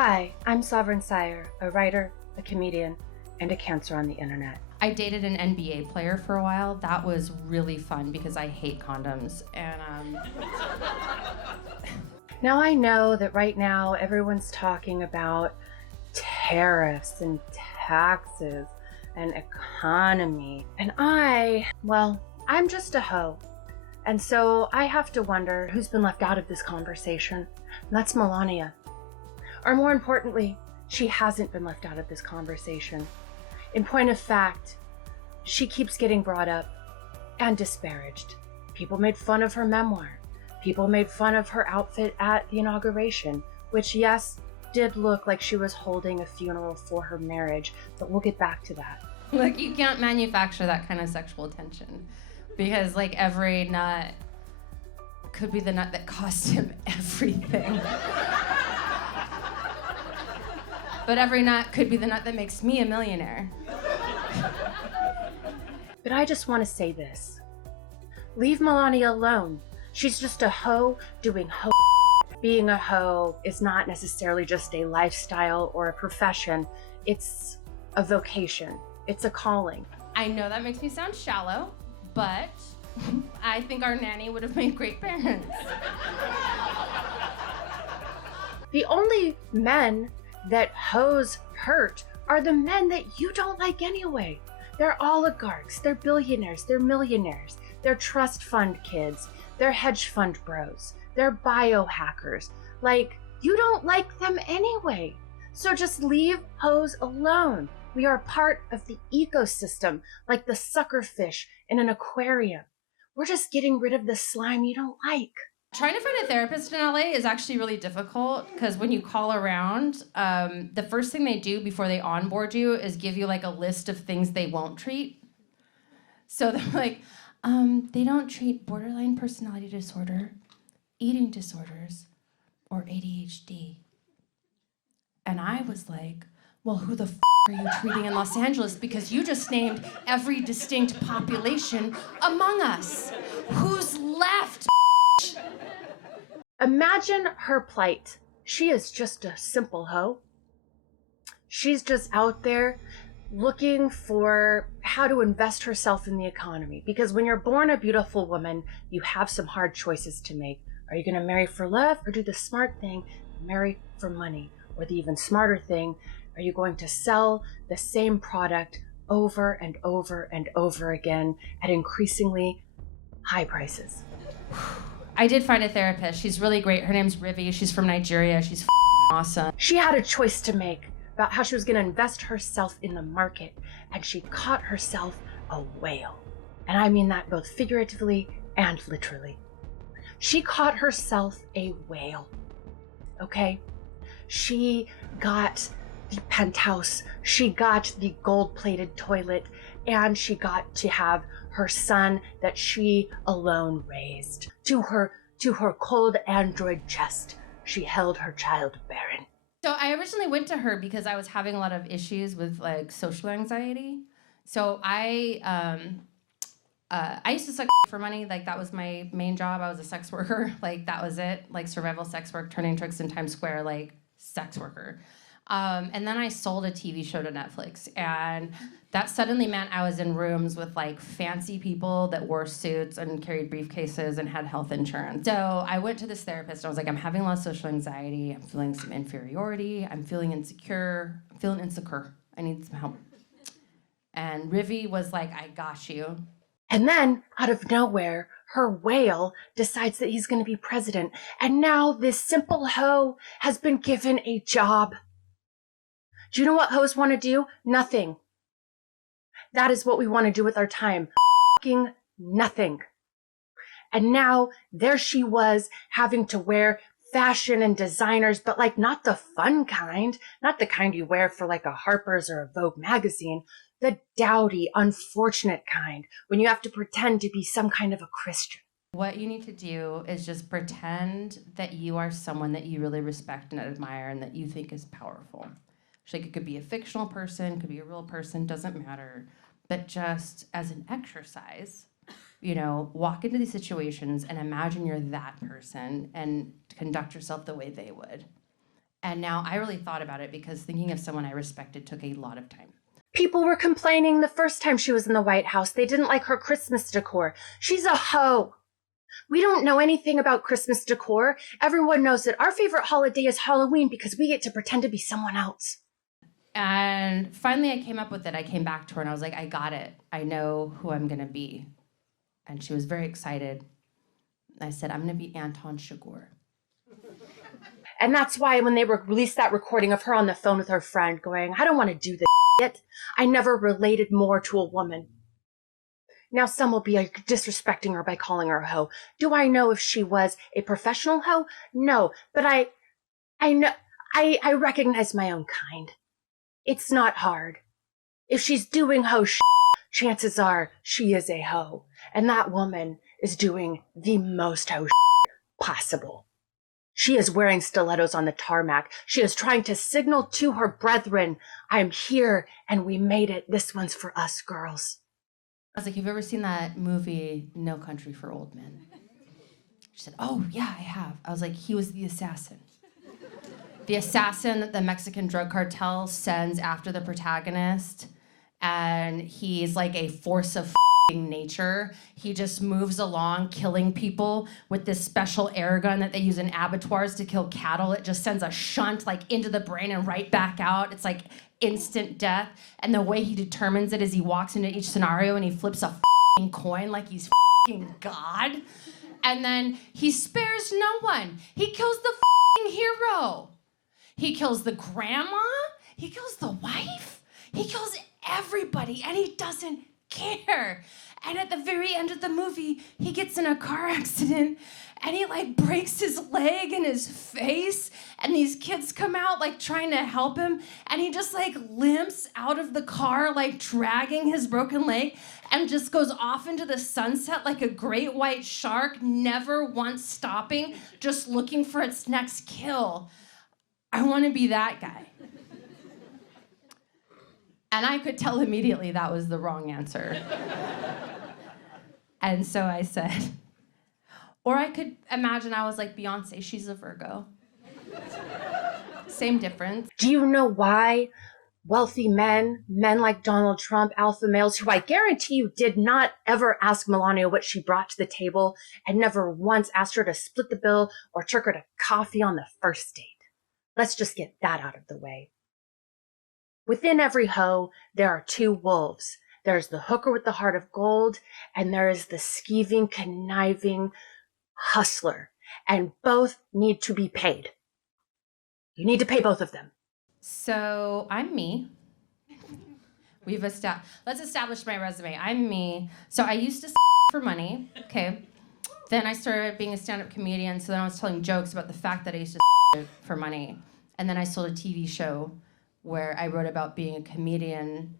Hi, I'm Sovereign Syre, a writer, a comedian, and a cancer on the internet. I dated an NBA player for a while. That was really fun because I hate condoms. And Now I know that right now everyone's talking about tariffs and taxes and economy. And I'm just a hoe. And so I have to wonder who's been left out of this conversation. And that's Melania. Or more importantly, she hasn't been left out of this conversation. In point of fact, she keeps getting brought up and disparaged. People made fun of her memoir. People made fun of her outfit at the inauguration, which, yes, did look like she was holding a funeral for her marriage, but we'll get back to that. like, you can't manufacture that kind of sexual attention because, like, every nut could be the nut that cost him everything. But every nut could be the nut that makes me a millionaire. But I just want to say this. Leave Melania alone. She's just a hoe doing hoe. Being a hoe is not necessarily just a lifestyle or a profession. It's a vocation. It's a calling. I know that makes me sound shallow, but I think our nanny would have made great parents. The only men that hoes hurt are the men that you don't like anyway. They're oligarchs, they're billionaires, they're millionaires, they're trust fund kids, they're hedge fund bros, they're biohackers. Like, you don't like them anyway. So just leave hoes alone. We are part of the ecosystem, like the sucker fish in an aquarium. We're just getting rid of the slime you don't like. Trying to find a therapist in LA is actually really difficult because when you call around, the first thing they do before they onboard you is give you like a list of things they won't treat. So they're like, they don't treat borderline personality disorder, eating disorders, or ADHD. And I was like, well, who the are you treating in Los Angeles? Because you just named every distinct population among us. Who's left? Imagine her plight. She is just a simple hoe. She's just out there looking for how to invest herself in the economy. Because when you're born a beautiful woman, you have some hard choices to make. Are you going to marry for love or do the smart thing, marry for money? Or the even smarter thing, are you going to sell the same product over and over and over again at increasingly high prices? I did find a therapist. She's really great. Her name's Rivi. She's from Nigeria. She's awesome. She had a choice to make about how she was going to invest herself in the market, and she caught herself a whale. And I mean that both figuratively and literally. She caught herself a whale, okay? She got the penthouse, she got the gold-plated toilet, and she got to have her son that she alone raised. To her cold android chest, she held her child barren. So I originally went to her because I was having a lot of issues with like social anxiety. So I used to suck for money. Like that was my main job. I was a sex worker. Like that was it. Like survival sex work, turning tricks in Times Square, like sex worker. And then I sold a TV show to Netflix, and that suddenly meant I was in rooms with like fancy people that wore suits and carried briefcases and had health insurance. So I went to this therapist. I was like, I'm having a lot of social anxiety. I'm feeling some inferiority. I'm feeling insecure. I'm feeling insecure. I need some help. And Rivi was like, I got you. And then, out of nowhere, her whale decides that he's going to be president. And now this simple hoe has been given a job. Do you know what hoes want to do? Nothing. That is what we want to do with our time. Fucking nothing. And now there she was having to wear fashion and designers, but like not the fun kind, not the kind you wear for like a Harper's or a Vogue magazine, the dowdy, unfortunate kind, when you have to pretend to be some kind of a Christian. What you need to do is just pretend that you are someone that you really respect and admire and that you think is powerful. Like it could be a fictional person, could be a real person, doesn't matter. But just as an exercise, you know, walk into these situations and imagine you're that person and conduct yourself the way they would. And now I really thought about it because thinking of someone I respected took a lot of time. People were complaining the first time she was in the White House. They didn't like her Christmas decor. She's a hoe. We don't know anything about Christmas decor. Everyone knows that our favorite holiday is Halloween because we get to pretend to be someone else. And finally I came up with it. I came back to her and I was like, I got it. I know who I'm going to be. And she was very excited. I said, I'm going to be Anton Chigurh. And that's why when they released that recording of her on the phone with her friend going, I don't want to do this shit. I never related more to a woman. Now some will be disrespecting her by calling her a hoe. Do I know if she was a professional hoe? No, but I know, I recognize my own kind. It's not hard. If she's doing hoe shit, chances are she is a hoe. And that woman is doing the most hoe shit possible. She is wearing stilettos on the tarmac. She is trying to signal to her brethren, I'm here and we made it. This one's for us girls. I was like, have you ever seen that movie, No Country for Old Men? She said, oh yeah, I have. I was like, he was the assassin. The assassin that the Mexican drug cartel sends after the protagonist, and he's like a force of nature. He just moves along killing people with this special air gun that they use in abattoirs to kill cattle. It just sends a shunt like into the brain and right back out. It's like instant death. And the way he determines it is he walks into each scenario and he flips a coin like he's God. And then he spares no one. He kills the hero. He kills the grandma. He kills the wife. He kills everybody, and he doesn't care. And at the very end of the movie, he gets in a car accident and he like breaks his leg and his face, and these kids come out like trying to help him, and he just like limps out of the car like dragging his broken leg and just goes off into the sunset like a great white shark, never once stopping, just looking for its next kill. I want to be that guy. And I could tell immediately that was the wrong answer. And so I said, or I could imagine I was like Beyonce, she's a Virgo. Same difference. Do you know why wealthy men like Donald Trump, alpha males, who I guarantee you did not ever ask Melania what she brought to the table and never once asked her to split the bill or took her to coffee on the first date? Let's just get that out of the way. Within every hoe, there are two wolves. There's the hooker with the heart of gold, and there is the scheming, conniving hustler. And both need to be paid. You need to pay both of them. So I'm me. Let's establish my resume. I'm me. So I used to for money, okay? Then I started being a stand-up comedian, so then I was telling jokes about the fact that I used to for money. And then I sold a TV show where I wrote about being a comedian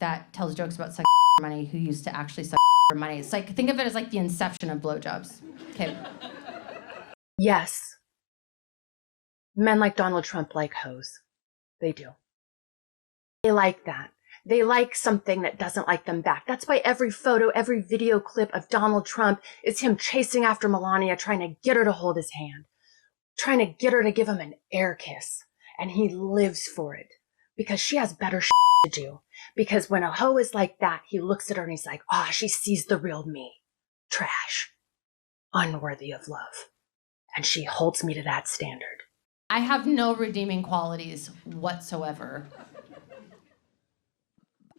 that tells jokes about sucking for money who used to actually suck for money. It's like, think of it as like the inception of blowjobs. Okay. Yes. Men like Donald Trump like hoes. They do. They like that. They like something that doesn't like them back. That's why every photo, every video clip of Donald Trump is him chasing after Melania, trying to get her to hold his hand, trying to get her to give him an air kiss. And he lives for it because she has better to do. Because when a hoe is like that, he looks at her and he's like, ah, she sees the real me. Trash. Unworthy of love. And she holds me to that standard. I have no redeeming qualities whatsoever.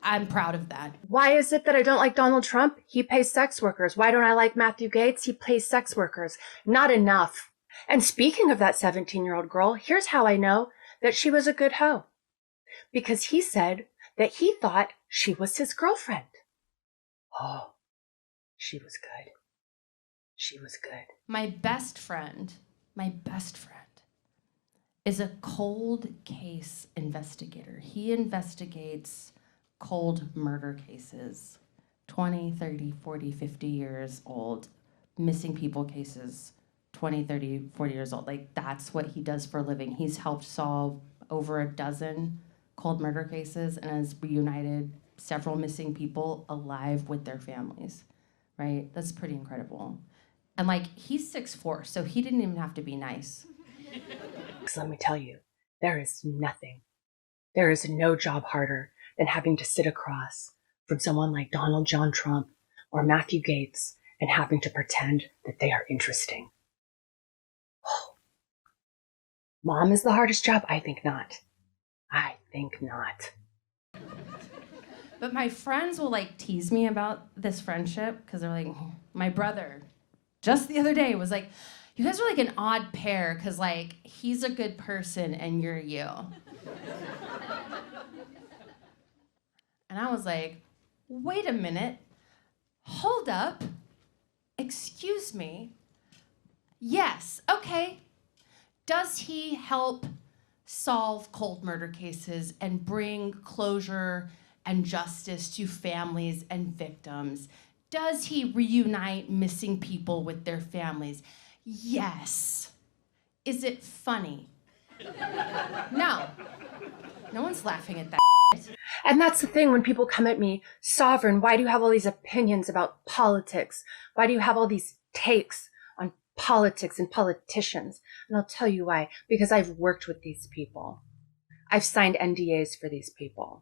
I'm proud of that. Why is it that I don't like Donald Trump? He pays sex workers. Why don't I like Matthew Gaetz? He pays sex workers. Not enough. And speaking of that 17-year-old girl, here's how I know that she was a good hoe. Because he said that he thought she was his girlfriend. Oh, she was good. She was good. My best friend is a cold case investigator. He investigates cold murder cases, 20, 30, 40, 50 years old, missing people cases, 20, 30, 40 years old. Like, that's what he does for a living. He's helped solve over a dozen cold murder cases and has reunited several missing people alive with their families, right? That's pretty incredible. And like, he's 6'4", so he didn't even have to be nice. Because let me tell you, there is no job harder than having to sit across from someone like Donald John Trump or Matthew Gates and having to pretend that they are interesting. Mom is the hardest job? I think not. But my friends will like tease me about this friendship because they're like, my brother just the other day was like, you guys are like an odd pair because like he's a good person and you're you. And I was like, wait a minute, hold up, excuse me. Yes, okay. Does he help solve cold murder cases and bring closure and justice to families and victims? Does he reunite missing people with their families? Yes. Is it funny? No. No one's laughing at that. And that's the thing when people come at me, Sovereign, why do you have all these opinions about politics? Why do you have all these takes on politics and politicians? And I'll tell you why. Because I've worked with these people. I've signed NDAs for these people.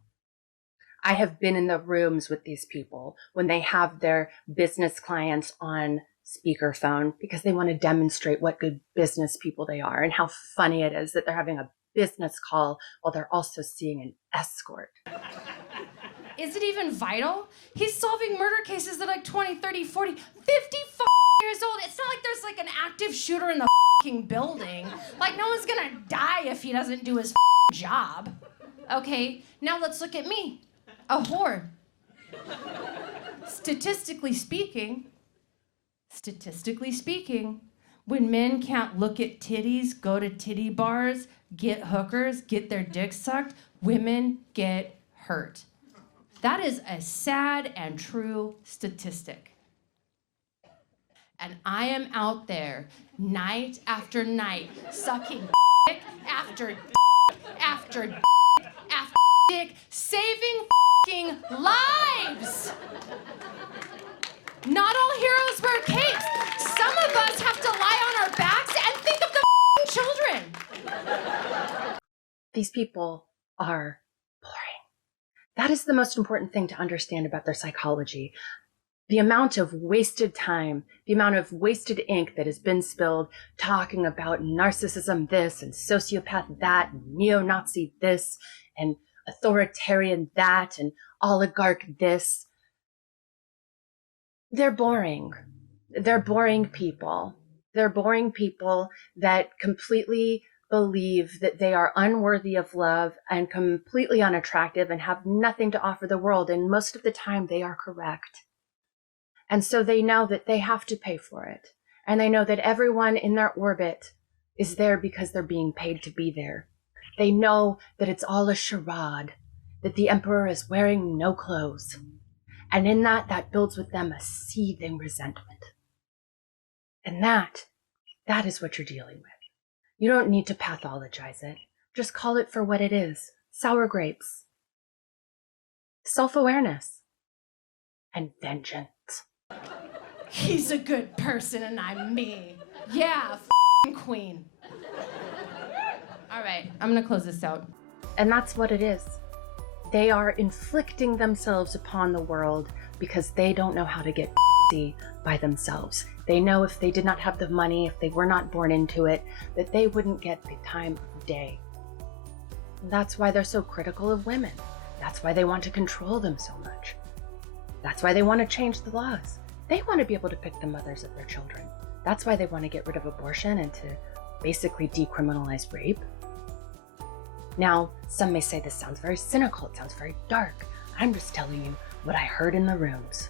I have been in the rooms with these people when they have their business clients on speakerphone because they want to demonstrate what good business people they are and how funny it is that they're having a business call while they're also seeing an escort. Is it even vital? He's solving murder cases that are like 20, 30, 40, 50 years old. It's not like there's like an active shooter in the building. Like no one's gonna die if he doesn't do his job. Okay, now let's look at me, a whore. Statistically speaking, when men can't look at titties, go to titty bars, get hookers, get their dicks sucked, women get hurt. That is a sad and true statistic. And I am out there night after night sucking dick after dick after dick after dick, saving fucking lives. Not all heroes wear capes. Some of us have to lie on our backs and think of the children. These people are boring. That is the most important thing to understand about their psychology. The amount of wasted time, the amount of wasted ink that has been spilled talking about narcissism this and sociopath that and neo-Nazi this and authoritarian that and oligarch this. They're boring. They're boring people. They're boring people that completely believe that they are unworthy of love and completely unattractive and have nothing to offer the world. And most of the time they are correct. And so they know that they have to pay for it. And they know that everyone in their orbit is there because they're being paid to be there. They know that it's all a charade, that the emperor is wearing no clothes. And in that builds with them a seething resentment. And that is what you're dealing with. You don't need to pathologize it. Just call it for what it is. Sour grapes. Self-awareness. And vengeance. He's a good person and I'm me. Yeah, queen. All right, I'm gonna close this out. And that's what it is. They are inflicting themselves upon the world because they don't know how to get by themselves. They know if they did not have the money, if they were not born into it, that they wouldn't get the time of day. And that's why they're so critical of women. That's why they want to control them so much. That's why they want to change the laws. They want to be able to pick the mothers of their children. That's why they want to get rid of abortion and to basically decriminalize rape. Now, some may say this sounds very cynical, it sounds very dark. I'm just telling you what I heard in the rooms.